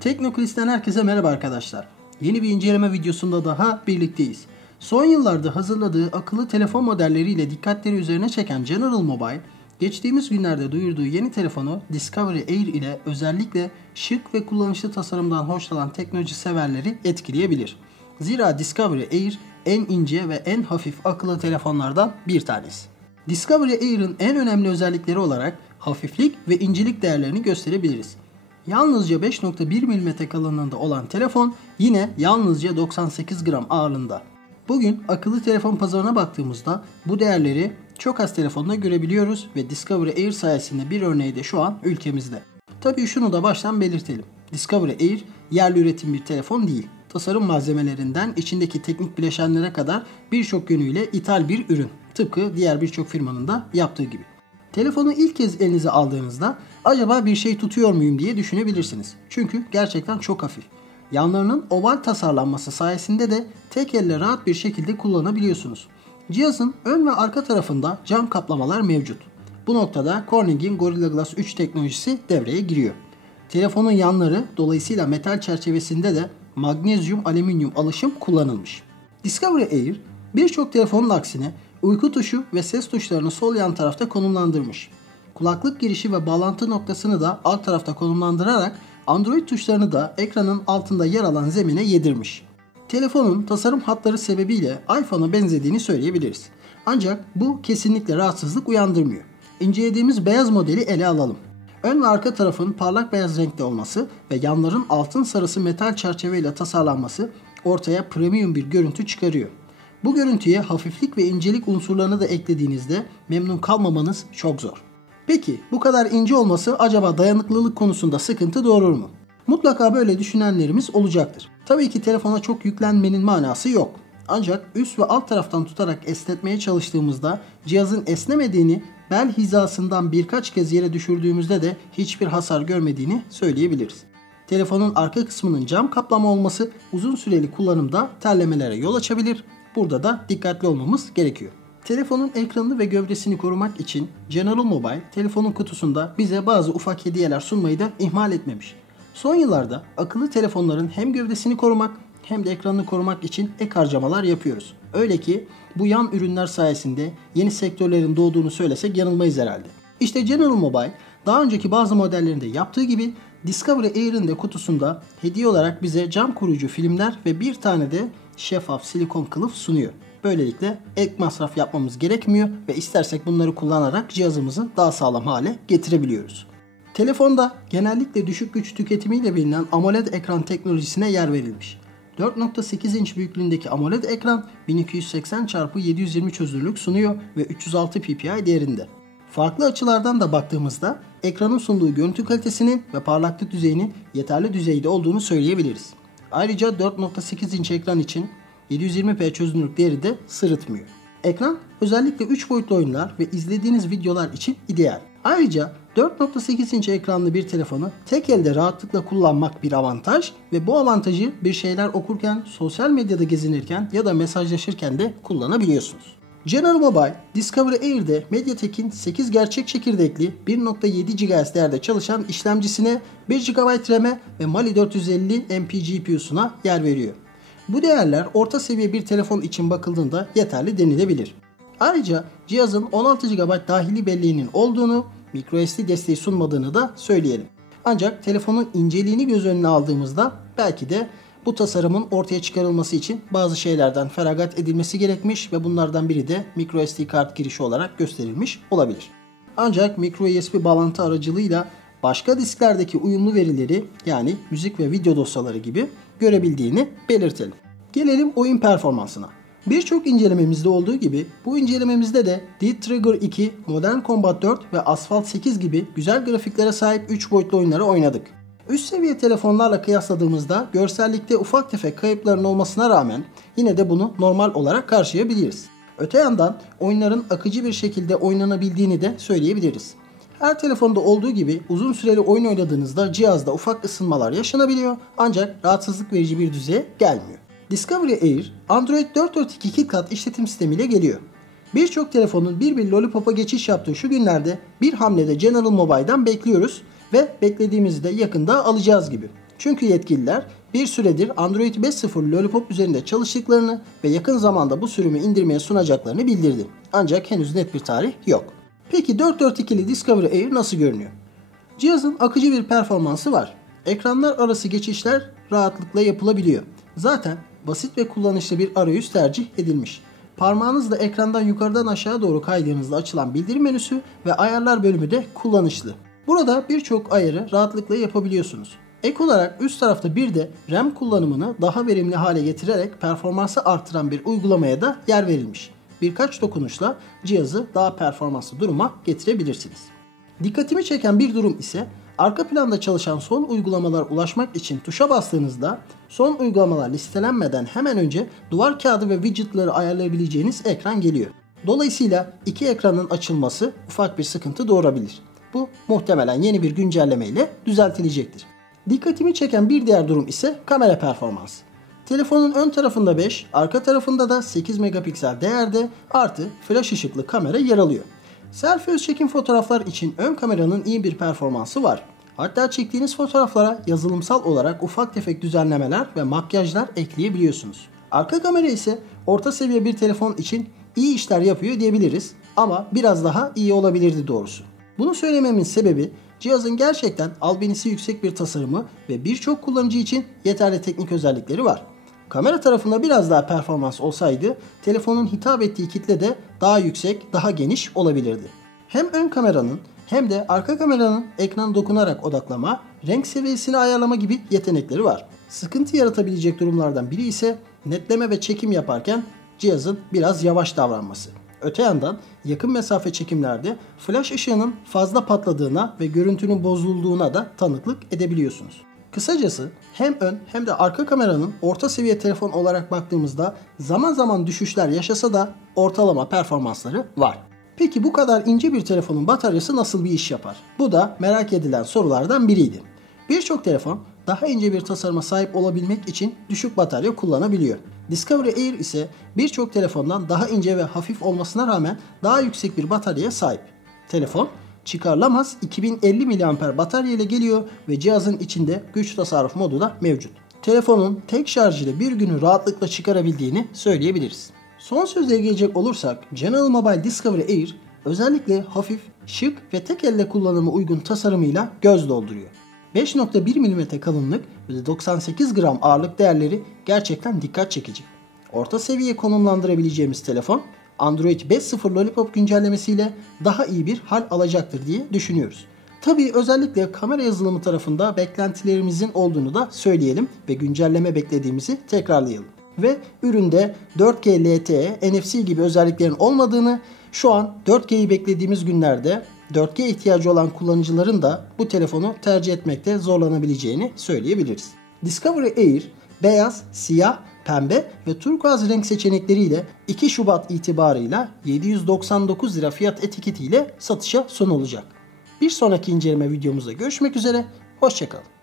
Teknokulis'ten herkese merhaba arkadaşlar. Yeni bir inceleme videosunda daha birlikteyiz. Son yıllarda hazırladığı akıllı telefon modelleriyle dikkatleri üzerine çeken General Mobile, geçtiğimiz günlerde duyurduğu yeni telefonu Discovery Air ile özellikle şık ve kullanışlı tasarımdan hoşlanan teknoloji severleri etkileyebilir. Zira Discovery Air en ince ve en hafif akıllı telefonlardan bir tanesi. Discovery Air'ın en önemli özellikleri olarak hafiflik ve incelik değerlerini gösterebiliriz. Yalnızca 5.1 mm kalınlığında olan telefon yine yalnızca 98 gram ağırlığında. Bugün akıllı telefon pazarına baktığımızda bu değerleri çok az telefonda görebiliyoruz ve Discovery Air sayesinde bir örneği de şu an ülkemizde. Tabii şunu da baştan belirtelim. Discovery Air yerli üretim bir telefon değil. Tasarım malzemelerinden içindeki teknik bileşenlere kadar birçok yönüyle ithal bir ürün. Tıpkı diğer birçok firmanın da yaptığı gibi. Telefonu ilk kez elinize aldığınızda acaba bir şey tutuyor muyum diye düşünebilirsiniz. Çünkü gerçekten çok hafif. Yanlarının oval tasarlanması sayesinde de tek elle rahat bir şekilde kullanabiliyorsunuz. Cihazın ön ve arka tarafında cam kaplamalar mevcut. Bu noktada Corning'in Gorilla Glass 3 teknolojisi devreye giriyor. Telefonun yanları dolayısıyla metal çerçevesinde de magnezyum alüminyum alışım kullanılmış. Discovery Air birçok telefonun aksine uyku tuşu ve ses tuşlarını sol yan tarafta konumlandırmış. Kulaklık girişi ve bağlantı noktasını da alt tarafta konumlandırarak Android tuşlarını da ekranın altında yer alan zemine yedirmiş. Telefonun tasarım hatları sebebiyle iPhone'a benzediğini söyleyebiliriz. Ancak bu kesinlikle rahatsızlık uyandırmıyor. İncelediğimiz beyaz modeli ele alalım. Ön ve arka tarafın parlak beyaz renkte olması ve yanların altın sarısı metal çerçeveyle tasarlanması ortaya premium bir görüntü çıkarıyor. Bu görüntüye hafiflik ve incelik unsurlarını da eklediğinizde memnun kalmamanız çok zor. Peki bu kadar ince olması acaba dayanıklılık konusunda sıkıntı doğurur mu? Mutlaka böyle düşünenlerimiz olacaktır. Tabii ki telefona çok yüklenmenin manası yok. Ancak üst ve alt taraftan tutarak esnetmeye çalıştığımızda cihazın esnemediğini bel hizasından birkaç kez yere düşürdüğümüzde de hiçbir hasar görmediğini söyleyebiliriz. Telefonun arka kısmının cam kaplama olması uzun süreli kullanımda terlemelere yol açabilir. Burada da dikkatli olmamız gerekiyor. Telefonun ekranını ve gövdesini korumak için General Mobile telefonun kutusunda bize bazı ufak hediyeler sunmayı da ihmal etmemiş. Son yıllarda akıllı telefonların hem gövdesini korumak hem de ekranını korumak için ek harcamalar yapıyoruz. Öyle ki bu yan ürünler sayesinde yeni sektörlerin doğduğunu söylesek yanılmayız herhalde. İşte General Mobile daha önceki bazı modellerinde yaptığı gibi Discovery Air'in de kutusunda hediye olarak bize cam koruyucu filmler ve bir tane de şeffaf silikon kılıf sunuyor. Böylelikle ek masraf yapmamız gerekmiyor ve istersek bunları kullanarak cihazımızı daha sağlam hale getirebiliyoruz. Telefonda genellikle düşük güç tüketimiyle bilinen AMOLED ekran teknolojisine yer verilmiş. 4.8 inç büyüklüğündeki AMOLED ekran 1280 x 720 çözünürlük sunuyor ve 306 ppi değerinde. Farklı açılardan da baktığımızda ekranın sunduğu görüntü kalitesinin ve parlaklık düzeyinin yeterli düzeyde olduğunu söyleyebiliriz. Ayrıca 4.8 inç ekran için 720p çözünürlük değeri de sırıtmıyor. Ekran özellikle 3 boyutlu oyunlar ve izlediğiniz videolar için ideal. Ayrıca 4.8 inç ekranlı bir telefonu tek elde rahatlıkla kullanmak bir avantaj ve bu avantajı bir şeyler okurken, sosyal medyada gezinirken ya da mesajlaşırken de kullanabiliyorsunuz. General Mobile, Discovery Air'de MediaTek'in 8 gerçek çekirdekli 1.7 GHz değerde çalışan işlemcisine 1 GB RAM'e ve Mali 450 MP GPU'suna yer veriyor. Bu değerler orta seviye bir telefon için bakıldığında yeterli denilebilir. Ayrıca cihazın 16 GB dahili belleğinin olduğunu, microSD desteği sunmadığını da söyleyelim. Ancak telefonun inceliğini göz önüne aldığımızda belki de bu tasarımın ortaya çıkarılması için bazı şeylerden feragat edilmesi gerekmiş ve bunlardan biri de microSD kart girişi olarak gösterilmiş olabilir. Ancak microUSB bağlantı aracılığıyla başka disklerdeki uyumlu verileri yani müzik ve video dosyaları gibi görebildiğini belirtelim. Gelelim oyun performansına. Birçok incelememizde olduğu gibi bu incelememizde de Dead Trigger 2, Modern Combat 4 ve Asphalt 8 gibi güzel grafiklere sahip 3 boyutlu oyunları oynadık. Üst seviye telefonlarla kıyasladığımızda görsellikte ufak tefek kayıpların olmasına rağmen yine de bunu normal olarak karşılayabiliriz. Öte yandan oyunların akıcı bir şekilde oynanabildiğini de söyleyebiliriz. Her telefonda olduğu gibi uzun süreli oyun oynadığınızda cihazda ufak ısınmalar yaşanabiliyor ancak rahatsızlık verici bir düzeye gelmiyor. Discovery Air Android 4.4.2 KitKat işletim sistemiyle geliyor. Birçok telefonun bir bir Lollipop'a geçiş yaptığı şu günlerde bir hamlede General Mobile'dan bekliyoruz ve beklediğimizi de yakında alacağız gibi. Çünkü yetkililer bir süredir Android 5.0 Lollipop üzerinde çalıştıklarını ve yakın zamanda bu sürümü indirmeye sunacaklarını bildirdi. Ancak henüz net bir tarih yok. Peki 442'li Discovery Air nasıl görünüyor? Cihazın akıcı bir performansı var. Ekranlar arası geçişler rahatlıkla yapılabiliyor. Zaten basit ve kullanışlı bir arayüz tercih edilmiş. Parmağınızla ekrandan yukarıdan aşağı doğru kaydığınızda açılan bildirim menüsü ve ayarlar bölümü de kullanışlı. Burada birçok ayarı rahatlıkla yapabiliyorsunuz. Ek olarak üst tarafta bir de RAM kullanımını daha verimli hale getirerek performansı artıran bir uygulamaya da yer verilmiş. Birkaç dokunuşla cihazı daha performanslı duruma getirebilirsiniz. Dikkatimi çeken bir durum ise arka planda çalışan son uygulamalar ulaşmak için tuşa bastığınızda son uygulamalar listelenmeden hemen önce duvar kağıdı ve widgetları ayarlayabileceğiniz ekran geliyor. Dolayısıyla iki ekranın açılması ufak bir sıkıntı doğurabilir. Bu muhtemelen yeni bir güncelleme ile düzeltilecektir. Dikkatimi çeken bir diğer durum ise kamera performansı. Telefonun ön tarafında 5, arka tarafında da 8 megapiksel değerde artı flash ışıklı kamera yer alıyor. Selfie öz çekim fotoğraflar için ön kameranın iyi bir performansı var. Hatta çektiğiniz fotoğraflara yazılımsal olarak ufak tefek düzenlemeler ve makyajlar ekleyebiliyorsunuz. Arka kamera ise orta seviye bir telefon için iyi işler yapıyor diyebiliriz ama biraz daha iyi olabilirdi doğrusu. Bunu söylememin sebebi cihazın gerçekten albenisi yüksek bir tasarımı ve birçok kullanıcı için yeterli teknik özellikleri var. Kamera tarafında biraz daha performans olsaydı telefonun hitap ettiği kitle de daha yüksek, daha geniş olabilirdi. Hem ön kameranın hem de arka kameranın ekran dokunarak odaklama, renk seviyesini ayarlama gibi yetenekleri var. Sıkıntı yaratabilecek durumlardan biri ise netleme ve çekim yaparken cihazın biraz yavaş davranması. Öte yandan yakın mesafe çekimlerde flash ışığının fazla patladığına ve görüntünün bozulduğuna da tanıklık edebiliyorsunuz. Kısacası hem ön hem de arka kameranın orta seviye telefon olarak baktığımızda zaman zaman düşüşler yaşasa da ortalama performansları var. Peki bu kadar ince bir telefonun bataryası nasıl bir iş yapar? Bu da merak edilen sorulardan biriydi. Birçok telefon daha ince bir tasarıma sahip olabilmek için düşük batarya kullanabiliyor. Discovery Air ise birçok telefondan daha ince ve hafif olmasına rağmen daha yüksek bir bataryaya sahip. Telefon çıkarılamaz 2050 mAh batarya ile geliyor ve cihazın içinde güç tasarruf modu da mevcut. Telefonun tek şarj ile bir günü rahatlıkla çıkarabildiğini söyleyebiliriz. Son sözle gelecek olursak General Mobile Discovery Air özellikle hafif, şık ve tek elle kullanımı uygun tasarımıyla göz dolduruyor. 5.1 mm kalınlık ve 98 gram ağırlık değerleri gerçekten dikkat çekici. Orta seviye konumlandırabileceğimiz telefon Android 5.0 Lollipop güncellemesiyle daha iyi bir hal alacaktır diye düşünüyoruz. Tabii özellikle kamera yazılımı tarafında beklentilerimizin olduğunu da söyleyelim ve güncelleme beklediğimizi tekrarlayalım. Ve üründe 4G LTE, NFC gibi özelliklerin olmadığını, şu an 4G'yi beklediğimiz günlerde 4G ihtiyacı olan kullanıcıların da bu telefonu tercih etmekte zorlanabileceğini söyleyebiliriz. Discovery Air beyaz, siyah, pembe ve turkuaz renk seçenekleriyle 2 Şubat itibarıyla 799 lira fiyat etiketiyle satışa sunulacak. Bir sonraki inceleme videomuzda görüşmek üzere, hoşçakalın.